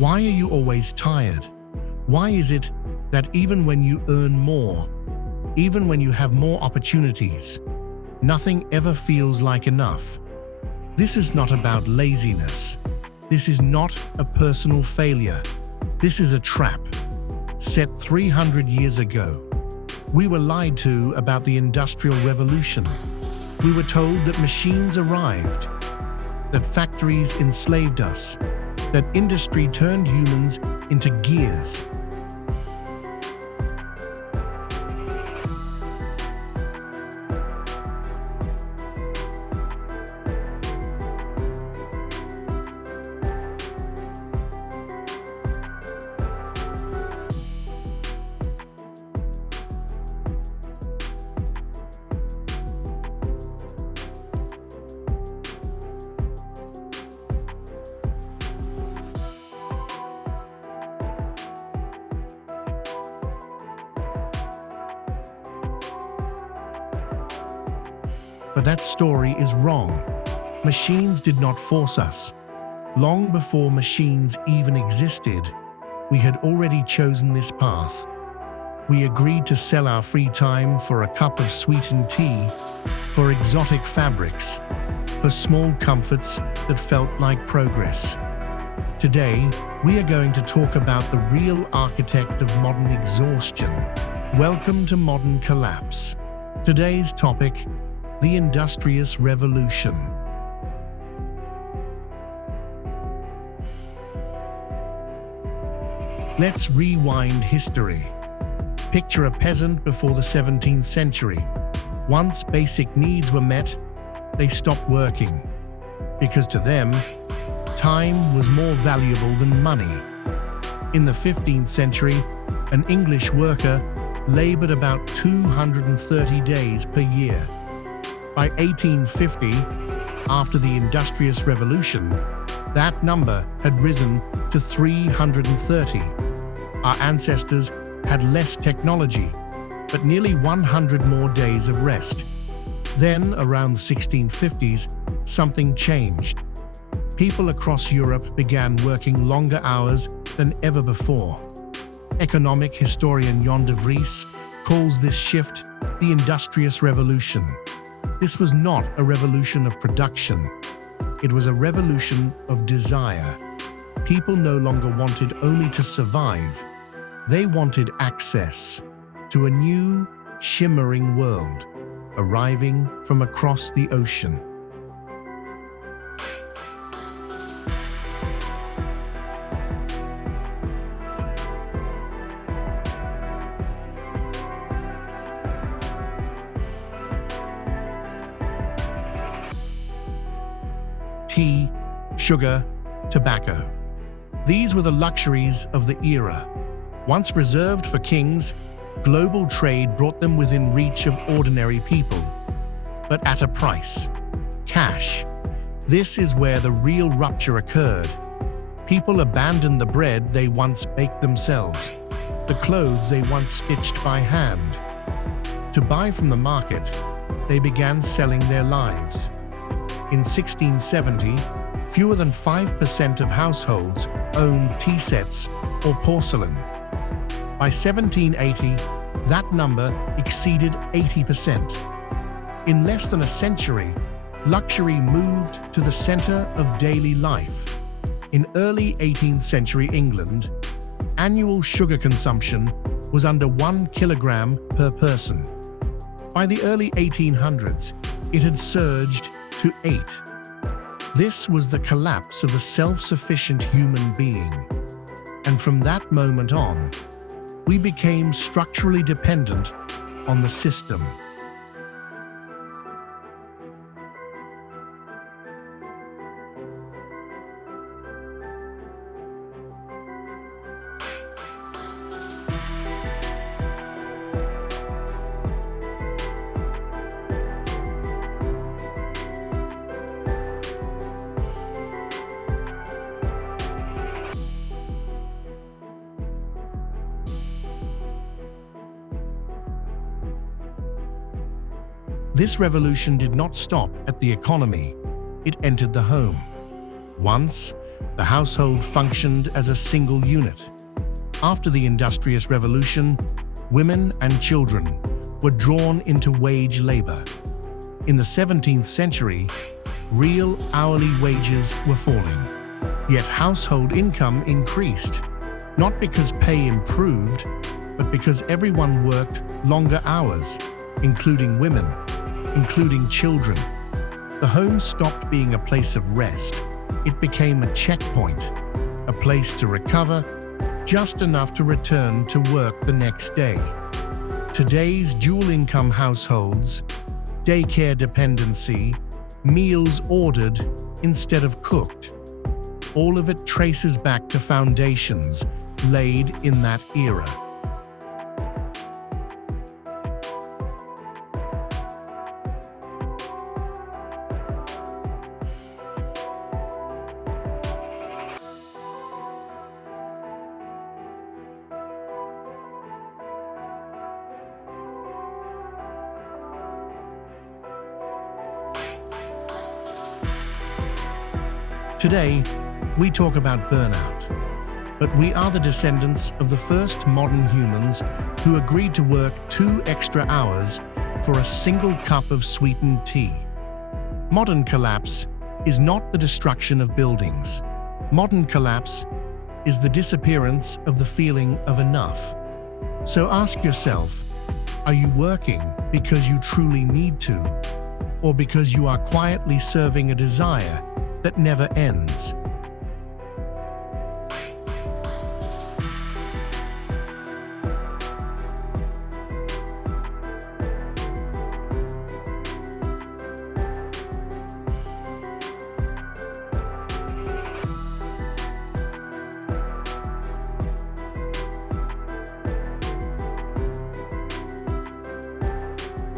Why are you always tired? Why is it that even when you earn more, even when you have more opportunities, nothing ever feels like enough? This is not about laziness. This is not a personal failure. This is a trap set 300 years ago. We were lied to about the Industrial Revolution. We were told that machines arrived, that factories enslaved us, that industry turned humans into gears. But that story is wrong. Machines did not force us. Long before machines even existed, we had already chosen this path. We agreed to sell our free time for a cup of sweetened tea, for exotic fabrics, for small comforts that felt like progress. Today, we are going to talk about the real architect of modern exhaustion. Welcome to Modern Collapse. Today's topic: the Industrious Revolution. Let's rewind history. Picture a peasant before the 17th century. Once basic needs were met, they stopped working, because to them, time was more valuable than money. In the 15th century, an English worker labored about 230 days per year. By 1850, after the Industrious Revolution, that number had risen to 330. Our ancestors had less technology, but nearly 100 more days of rest. Then, around the 1650s, something changed. People across Europe began working longer hours than ever before. Economic historian Jan de Vries calls this shift the Industrious Revolution. This was not a revolution of production. It was a revolution of desire. People no longer wanted only to survive. They wanted access to a new, shimmering world, arriving from across the ocean. Tea, sugar, tobacco. These were the luxuries of the era. Once reserved for kings, global trade brought them within reach of ordinary people. But at a price: cash. This is where the real rupture occurred. People abandoned the bread they once baked themselves, the clothes they once stitched by hand. To buy from the market, they began selling their lives. In 1670, fewer than 5% of households owned tea sets or porcelain. By 1780, that number exceeded 80%. In less than a century, luxury moved to the center of daily life. In early 18th century England, annual sugar consumption was under 1 kilogram per person. By the early 1800s, it had surged to 8. This was the collapse of a self-sufficient human being. And from that moment on, we became structurally dependent on the system. This revolution did not stop at the economy. It entered the home. Once, The household functioned as a single unit. After the Industrious Revolution, women and children were drawn into wage labor. In the 17th century, real hourly wages were falling. Yet household income increased, not because pay improved, but because everyone worked longer hours, including women, including children. The home stopped being a place of rest. It became a checkpoint, a place to recover, just enough to return to work the next day. Today's dual-income households, daycare dependency, meals ordered instead of cooked. All of it traces back to foundations laid in that era. Today, we talk about burnout, but we are the descendants of the first modern humans who agreed to work 2 extra hours for a single cup of sweetened tea. Modern collapse is not the destruction of buildings. Modern collapse is the disappearance of the feeling of enough. So ask yourself, are you working because you truly need to, or because you are quietly serving a desire that never ends?